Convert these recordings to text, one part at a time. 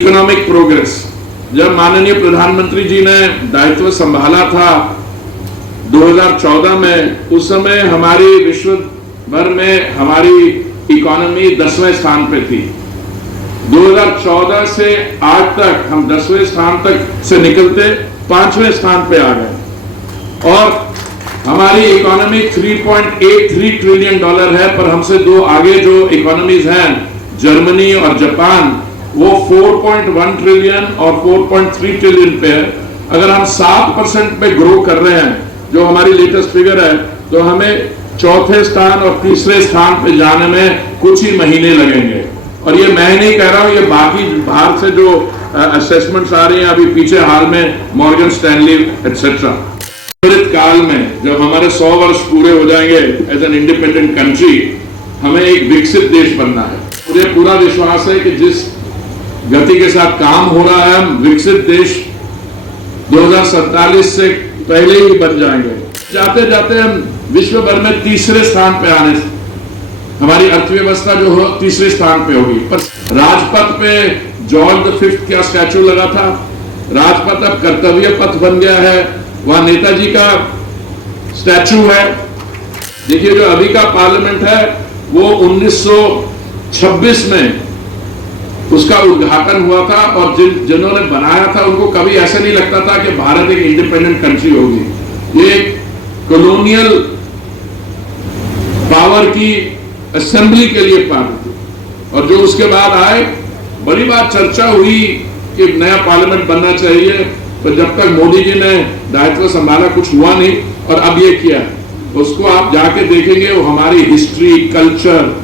Economic progress. जब माननीय प्रधानमंत्री जी ने दायित्व संभाला था 2014 में, उस समय हमारी विश्व भर में हमारी इकोनॉमी 10वें स्थान पे थी। 2014 से आज तक हम 10वें स्थान तक से निकलते 5वें स्थान पे आ गए और हमारी इकोनॉमी $3.83 ट्रिलियन है, पर हमसे दो आगे जो इकोनॉमीज हैं जर्मनी और जापान, वो 4.1 ट्रिलियन और 4.3 ट्रिलियन पे है। अगर हम 7% पे ग्रो कर रहे हैं, जो हमारी लेटेस्ट फिगर है, तो हमें चौथे स्थान और तीसरे स्थान पे जाने में कुछ ही महीने लगेंगे। और ये मैं नहीं कह रहा हूं, ये बाकी बाहर से जो असेसमेंट्स आ रही हैं अभी पीछे हाल में, मॉर्गन स्टैनली एटसेट्रा। काल में जब हमारे 100 वर्ष पूरे हो जाएंगे एज एन इंडिपेंडेंट कंट्री, हमें एक विकसित देश बनना है। मुझे पूरा विश्वास है कि जिस गति के साथ काम हो रहा है, हम विकसित देश 2047 से पहले ही बन जाएंगे। जाते जाते हम विश्व भर में तीसरे स्थान पे आने, हमारी अर्थव्यवस्था जो हो तीसरे स्थान पे होगी। पर राजपथ पे जॉर्ज V का स्टैचू लगा था, राजपथ अब कर्तव्य पथ बन गया है, वहां नेताजी का स्टैचू है। देखिए जो अभी का पार्लियामेंट है वो 1926 में उसका उद्घाटन हुआ था, और जिन्होंने बनाया था उनको कभी ऐसा नहीं लगता था कि भारत एक इंडिपेंडेंट कंट्री होगी। ये कॉलोनियल पावर की असेंबली के लिए पार्टी थी। और जो उसके बाद आए, बड़ी बात चर्चा हुई कि नया पार्लियामेंट बनना चाहिए, तो जब तक मोदी जी ने दायित्व संभाला कुछ हुआ नहीं, और अब ये किया। उसको आप जाके देखेंगे, वो हमारी हिस्ट्री, कल्चर,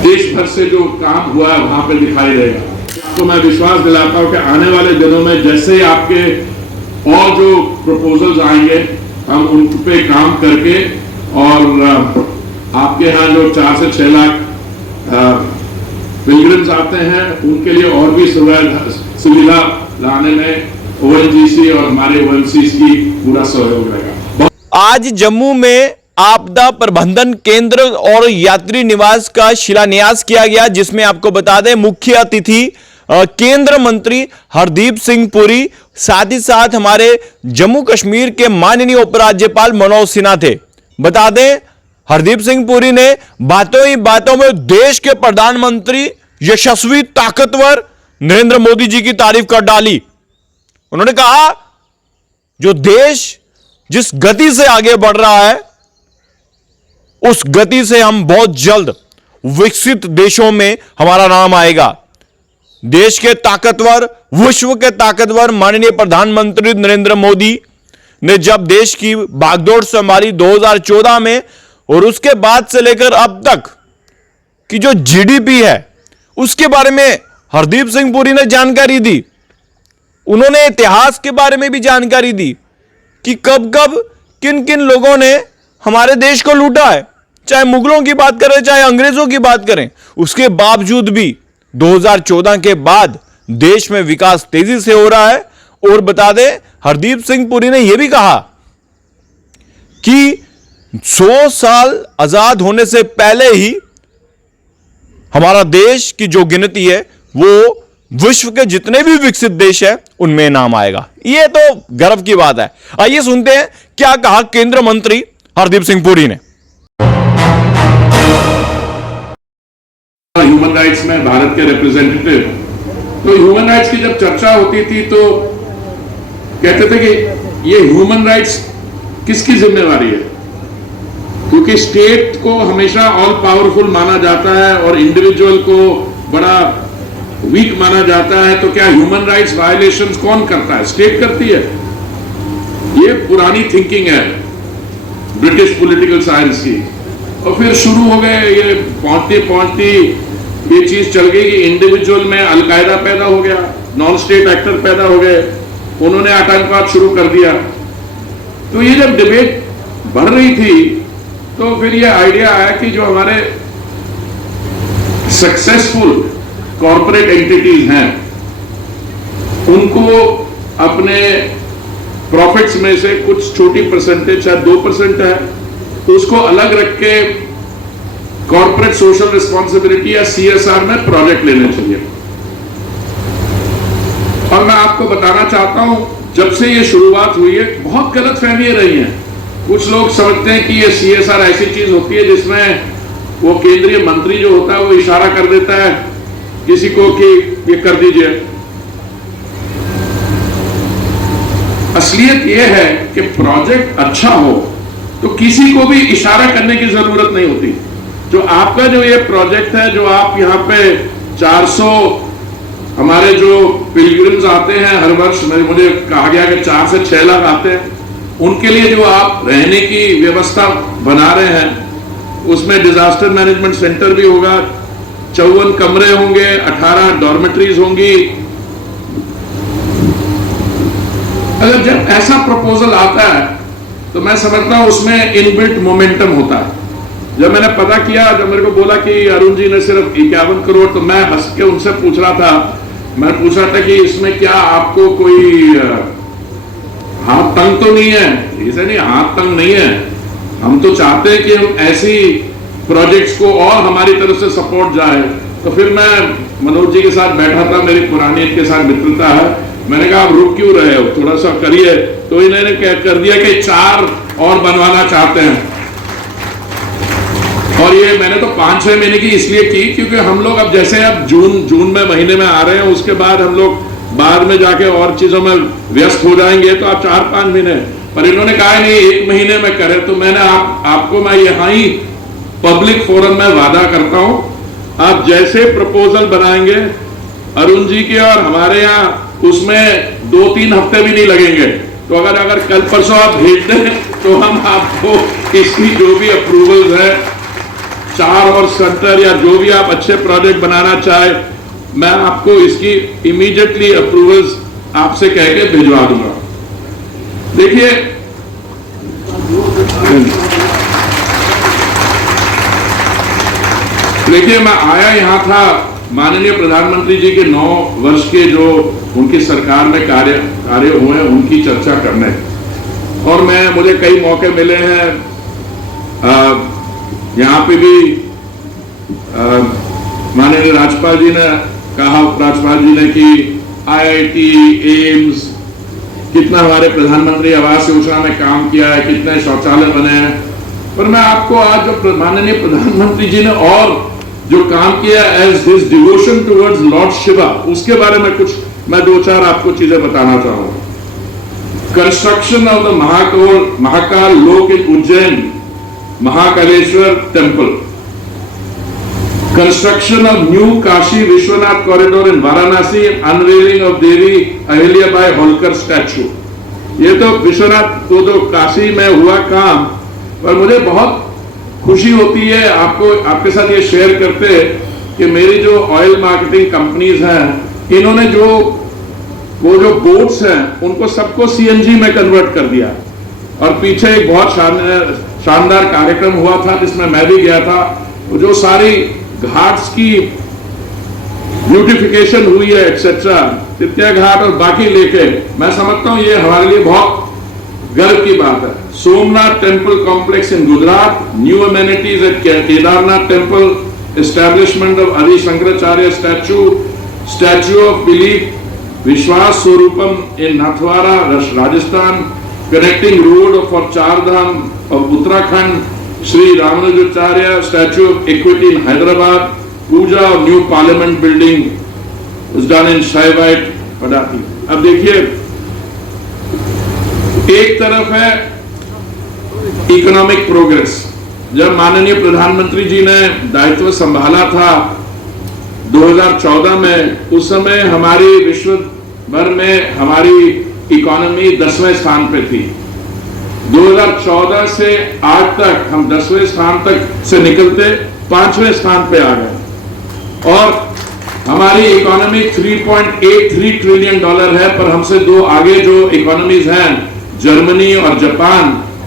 देश भर से जो काम हुआ है वहां पे दिखाई देगा। आपको मैं विश्वास दिलाता हूं कि आने वाले दिनों में जैसे ही आपके और जो प्रपोजल्स आएंगे, हम उन पे काम करके, और आपके यहाँ जो 4 से 6 लाख पिलग्रिम्स आते हैं, उनके लिए और भी सुविधा लाने में ONGC और हमारे OMCs की पूरा सहयोग रहेगा। आज जम्मू में आपदा प्रबंधन केंद्र और यात्री निवास का शिलान्यास किया गया, जिसमें आपको बता दें मुख्य अतिथि केंद्र मंत्री हरदीप सिंह पुरी, साथ ही साथ हमारे जम्मू कश्मीर के माननीय उपराज्यपाल मनोज सिन्हा थे। बता दें हरदीप सिंह पुरी ने बातों ही बातों में देश के प्रधानमंत्री यशस्वी ताकतवर नरेंद्र मोदी जी की तारीफ कर डाली। उन्होंने कहा जो देश जिस गति से आगे बढ़ रहा है, उस गति से हम बहुत जल्द विकसित देशों में हमारा नाम आएगा। देश के ताकतवर, विश्व के ताकतवर माननीय प्रधानमंत्री नरेंद्र मोदी ने जब देश की बागडोर संभाली 2014 में, और उसके बाद से लेकर अब तक की जो GDP है उसके बारे में हरदीप सिंह पुरी ने जानकारी दी। उन्होंने इतिहास के बारे में भी जानकारी दी कि कब कब किन किन लोगों ने हमारे देश को लूटा है, चाहे मुगलों की बात करें चाहे अंग्रेजों की बात करें। उसके बावजूद भी 2014 के बाद देश में विकास तेजी से हो रहा है। और बता दें हरदीप सिंह पुरी ने यह भी कहा कि 100 साल आजाद होने से पहले ही हमारा देश की जो गिनती है वो विश्व के जितने भी विकसित देश है उनमें नाम आएगा। यह तो गर्व की बात है। आइए सुनते हैं क्या कहा केंद्र मंत्री हरदीप सिंह पुरी ने। ह्यूमन राइट्स में भारत के रिप्रेजेंटेटिव, तो ह्यूमन राइट्स की जब चर्चा होती थी तो कहते थे कि ये ह्यूमन राइट्स किसकी जिम्मेवारी है, क्योंकि स्टेट को हमेशा ऑल पावरफुल माना जाता है और इंडिविजुअल को बड़ा वीक माना जाता है। तो क्या ह्यूमन राइट्स वायलेशंस कौन करता है? स्टेट करती है। ये पुरानी थिंकिंग है ब्रिटिश पॉलिटिकल साइंस की। और फिर शुरू हो गए, ये पहुंचती पहुंचती ये चीज चल गई कि इंडिविजुअल में अलकायदा पैदा हो गया, नॉन स्टेट एक्टर पैदा हो गए, उन्होंने आतंकवाद शुरू कर दिया। तो ये जब डिबेट बढ़ रही थी तो फिर ये आइडिया आया कि जो हमारे सक्सेसफुल कॉर्पोरेट एंटिटीज हैं, उनको अपने प्रॉफिट्स में से कुछ छोटी परसेंटेज, शायद 2% है, तो उसको अलग रख के कॉर्पोरेट सोशल रिस्पॉन्सिबिलिटी या CSR में प्रोजेक्ट लेने चाहिए। और मैं आपको बताना चाहता हूं, जब से ये शुरुआत हुई है बहुत गलतफहमियां रही हैं। कुछ लोग समझते हैं कि ये CSR ऐसी चीज होती है जिसमें वो केंद्रीय मंत्री जो होता है वो इशारा कर देता है किसी को कि ये कर दीजिए। असलियत ये है कि प्रोजेक्ट अच्छा हो तो किसी को भी इशारा करने की जरूरत नहीं होती। जो आपका जो ये प्रोजेक्ट है, जो आप यहाँ पे 400 हमारे जो पिलग्रिम्स आते हैं हर वर्ष, मुझे कहा गया कि 4 से 6 लाख आते हैं, उनके लिए जो आप रहने की व्यवस्था बना रहे हैं, उसमें डिजास्टर मैनेजमेंट सेंटर भी होगा, 54 कमरे होंगे, 18 डॉर्मेटरीज होंगी। अगर जब ऐसा प्रपोजल आता है तो मैं समझता हूं उसमें इनबिल्ट मोमेंटम होता है। जब मैंने पता किया, जब मेरे को बोला कि अरुण जी ने सिर्फ 51 करोड़, तो मैं हंस के उनसे पूछ रहा था, मैं पूछ रहा था कि इसमें क्या आपको कोई हाथ तंग तो नहीं है? इसे नहीं, हाथ तंग नहीं है। हम तो चाहते हैं कि हम ऐसी प्रोजेक्ट्स को और हमारी तरफ से सपोर्ट जाए। तो फिर मैं मनोज जी के साथ बैठा था, मेरी पुरानी इनके साथ मित्रता है, मैंने कहा आप रुक क्यों रहे हो, थोड़ा सा करिए। तो इन्होंने क्या कर दिया कि 4 और बनवाना चाहते हैं। और ये मैंने तो 5-6 महीने की इसलिए की क्योंकि हम लोग अब जैसे अब जून में महीने में आ रहे हैं, उसके बाद हम लोग बाद में जाके और चीजों में व्यस्त हो जाएंगे, तो आप 4-5 महीने, पर इन्होंने कहा नहीं 1 महीने में करें। तो मैंने आपको मैं यहाँ ही पब्लिक फोरम में वादा करता हूं, आप जैसे प्रपोजल बनाएंगे अरुण जी के और हमारे यहाँ, उसमें 2-3 हफ्ते भी नहीं लगेंगे। तो अगर कल परसों आप भेज दें तो हम आपको इसकी जो भी अप्रूवल्स है, 4 और सेंटर या जो भी आप अच्छे प्रोजेक्ट बनाना चाहे, मैं आपको इसकी इमीडिएटली अप्रूवल्स आपसे कह के भिजवा दूंगा। देखिए मैं आया यहाँ था माननीय प्रधानमंत्री जी के 9 वर्ष के जो उनकी सरकार में कार्य हुए उनकी चर्चा करने, और मुझे कई मौके मिले हैं यहाँ पे भी। माननीय राज्यपाल जी ने कहा, उपराज्यपाल जी ने कि IIT, एम्स, कितना हमारे प्रधानमंत्री आवास योजना में काम किया है, कितने शौचालय बने हैं। पर मैं आपको आज जो माननीय प्रधानमंत्री जी ने और जो काम किया as his devotion towards lord Shiva, उसके बारे में कुछ मैं 2-4 आपको चीजें बताना चाहूंगा। Construction of the Mahakal Lok in Ujjain Mahakaleshwar temple, construction of new Kashi Vishwanath corridor in Varanasi and unveiling of Devi Ahilyabai Holkar statue। ये तो विश्वनाथ को तो काशी में हुआ काम, पर मुझे बहुत खुशी होती है आपके साथ ये शेयर करते कि मेरी जो ऑयल मार्केटिंग कंपनीज हैं, इन्होंने वो जो बोट्स हैं उनको सबको CNG में कन्वर्ट कर दिया। और पीछे एक बहुत शानदार कार्यक्रम हुआ था जिसमें मैं भी गया था, जो सारी घाट्स की ब्यूटिफिकेशन हुई है एक्सेट्रा, तृतीया घाट और बाकी लेके, मैं समझता हूं ये हमारे लिए बहुत गर्व की बात है। Somnath temple complex in Gujarat, new amenities at Kedarnath temple, establishment of Adi Shankaracharya statue of belief Vishwas Swaroopam in Nathdwara Rajasthan, connecting road for 4 Dham of Uttarakhand, Shri Ramanujacharya statue of equality in Hyderabad, पूजा और new parliament building was done in Shaivite Padati। अब देखिए, एक तरफ है इकोनॉमिक प्रोग्रेस। जब माननीय प्रधानमंत्री जी ने दायित्व संभाला था 2014 में, उस समय हमारी विश्व भर में हमारी इकोनॉमी 10वें स्थान पे थी। 2014 से आज तक हम 10वें स्थान तक से निकलते 5वें स्थान पे आ गए, और हमारी इकोनॉमी $3.83 ट्रिलियन है। पर हमसे 2 आगे जो इकोनॉमीज हैं, जर्मनी और जापान,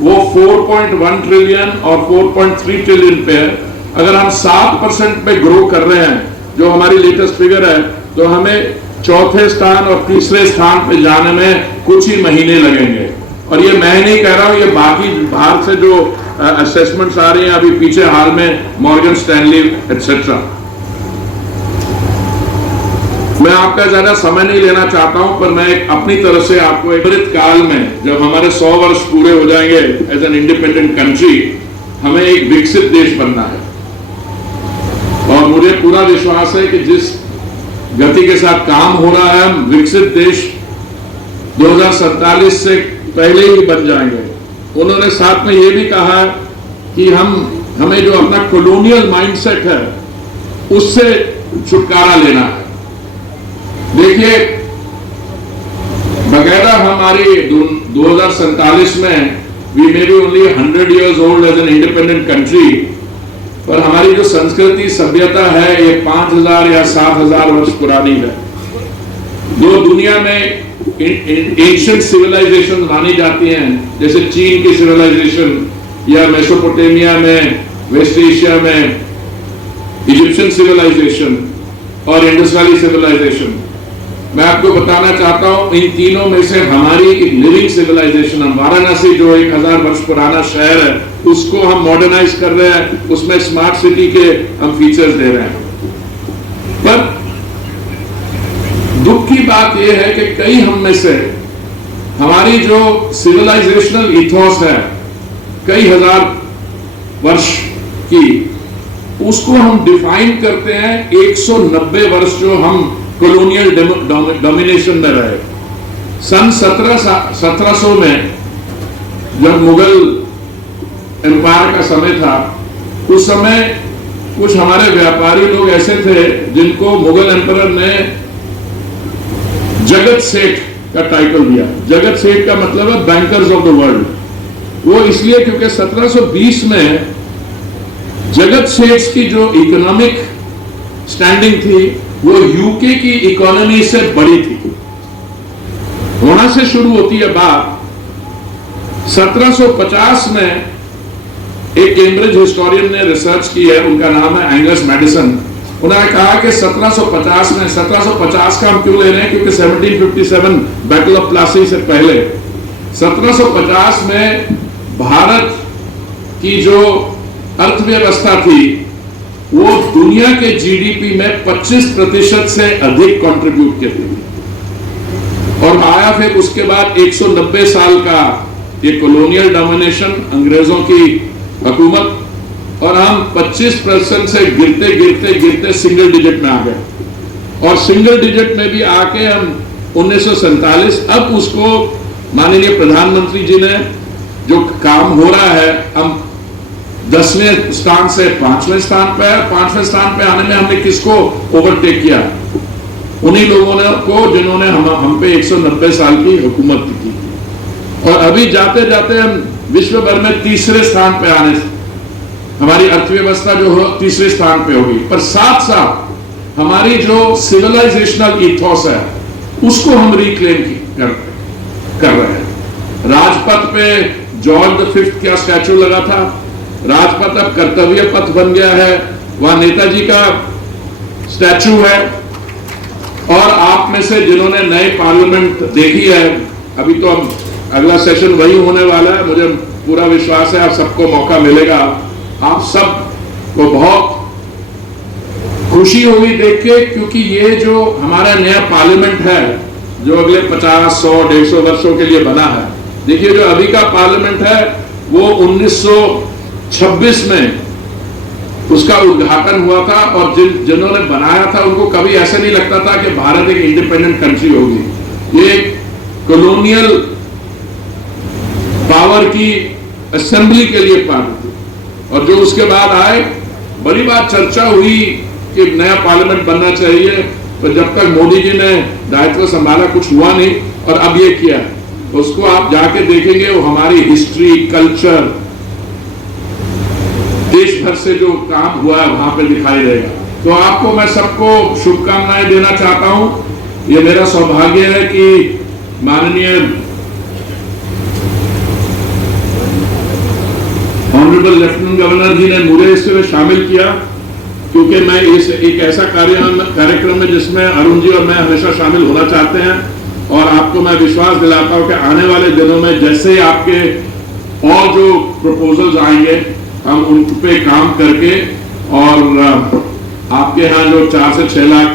वो 4.1 ट्रिलियन और 4.3 ट्रिलियन पे है। अगर हम 7% पे ग्रो कर रहे हैं, जो हमारी लेटेस्ट फिगर है, तो हमें 4थे स्थान और 3रे स्थान पे जाने में कुछ ही महीने लगेंगे। और ये मैं नहीं कह रहा हूं, ये बाकी बाहर से जो असेसमेंट्स आ रही हैं अभी पीछे हाल में, मॉर्गन स्टैनली एटसेट्रा। मैं आपका ज्यादा समय नहीं लेना चाहता हूं, पर मैं अपनी तरफ से आपको एक त्वरित काल में, जब हमारे 100 वर्ष पूरे हो जाएंगे एज एन इंडिपेंडेंट कंट्री, हमें एक विकसित देश बनना है। और मुझे पूरा विश्वास है कि जिस गति के साथ काम हो रहा है, हम विकसित देश 2047 से पहले ही बन जाएंगे। उन्होंने साथ में यह भी कहा कि हमें जो अपना कॉलोनियल माइंडसेट है उससे छुटकारा लेना है। देखिए, बकायदा हमारी 2047 में we may be only 100 years old as an independent country, पर हमारी जो संस्कृति सभ्यता है ये 5000 या 7000 वर्ष पुरानी है। जो दुनिया में एंशिएंट सिविलाइजेशन मानी जाती हैं, जैसे चीन की सिविलाइजेशन या मेसोपोटामिया में, वेस्ट एशिया में इजिप्शियन सिविलाइजेशन और इंडस वैली सिविलाइजेशन, मैं आपको बताना चाहता हूं इन तीनों में से हमारी एक लिविंग सिविलाइजेशन, वाराणसी जो 1000 वर्ष पुराना शहर है उसको हम मॉडर्नाइज कर रहे हैं, उसमें स्मार्ट सिटी के हम फीचर्स दे रहे हैं। पर दुख की बात यह है कि कई हम में से हमारी जो सिविलाइजेशनल इथोस है कई हजार वर्ष की, उसको हम डिफाइन करते हैं 190 वर्ष जो हम कॉलोनियल डोमिनेशन में रहे। सन 1700 में जब मुगल एम्पायर का समय था, उस समय कुछ हमारे व्यापारी लोग ऐसे थे जिनको मुगल एम्पायर ने जगत सेठ का टाइटल दिया। जगत सेठ का मतलब है बैंकर्स ऑफ द वर्ल्ड। वो इसलिए क्योंकि 1720 में जगत सेठ की जो इकोनॉमिक स्टैंडिंग थी वो यूके की इकोनॉमी से बड़ी थी। वहां से शुरू होती है बात। 1750 में एक कैम्ब्रिज हिस्टोरियन ने रिसर्च की है, उनका नाम है एंगस मैडिसन। उन्होंने कहा कि 1750 में, 1750 का हम क्यों ले रहे हैं क्योंकि 1757 बैटल ऑफ प्लासी से पहले 1750 में भारत की जो अर्थव्यवस्था थी वो दुनिया के जीडीपी में 25% से अधिक कंट्रीब्यूट करती थी। और आया फिर उसके बाद 190 साल का ये कॉलोनियल डोमिनेशन, अंग्रेजों की हुकूमत, और हम 25% से गिरते गिरते गिरते सिंगल डिजिट में आ गए। और सिंगल डिजिट में भी आके हम 1947, अब उसको माननीय प्रधानमंत्री जी ने जो काम हो रहा है, हम 10वें स्थान से 5वें स्थान पे है। 5वें स्थान पे आने में हमने किसको ओवरटेक किया? उन्हीं लोगों ने को जिन्होंने हम पे 190 साल की हुकूमत की। और अभी जाते जाते हम विश्व भर में 3रे स्थान पे आने, हमारी अर्थव्यवस्था जो हो 3रे स्थान पे होगी। पर साथ साथ हमारी जो सिविलाइजेशनल इथोस है उसको हम रिक्लेम कर रहे हैं। राजपथ पे जॉर्ज V का स्टैचू लगा था, राजपथ अब कर्तव्य पथ बन गया है, वहां नेताजी का स्टैचू है। और आप में से जिन्होंने नए पार्लियामेंट देखी है, अभी तो अब अगला सेशन वही होने वाला है, मुझे पूरा विश्वास है आप सबको मौका मिलेगा। आप सब को बहुत खुशी होगी देख के, क्योंकि ये जो हमारा नया पार्लियामेंट है जो अगले 50, 100, 150 वर्षों के लिए बना है, देखिए जो अभी का पार्लियामेंट है वो 1926 में उसका उद्घाटन हुआ था। और जिन्होंने बनाया था उनको कभी ऐसा नहीं लगता था कि भारत एक इंडिपेंडेंट कंट्री होगी। ये कॉलोनियल पावर की असेंबली के लिए पार्टी थी। और जो उसके बाद आए, बड़ी बात चर्चा हुई कि नया पार्लियामेंट बनना चाहिए, तो जब तक मोदी जी ने दायित्व संभाला कुछ हुआ नहीं। और अब ये किया, उसको आप जाके देखेंगे, वो हमारी हिस्ट्री, कल्चर, देश भर से जो काम हुआ है वहां पे दिखाई देगा। तो आपको मैं सबको शुभकामनाएं देना चाहता हूं। ये मेरा सौभाग्य है कि माननीय ऑनरेबल लेफ्टिनेंट गवर्नर जी ने मुझे इसमें शामिल किया, क्योंकि मैं एक ऐसा कार्यक्रम में जिसमें अरुण जी और मैं हमेशा शामिल होना चाहते हैं। और आपको मैं विश्वास दिलाता हूं कि आने वाले दिनों में जैसे आपके और जो प्रपोजल्स आएंगे हम उन पे काम करके, और आपके यहाँ जो 4 से 6 लाख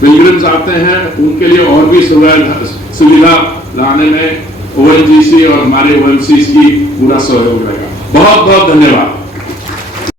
पिलग्रिम्स आते हैं उनके लिए और भी सुविधा लाने में ONGC और हमारे OMCs की पूरा सहयोग रहेगा। बहुत बहुत धन्यवाद।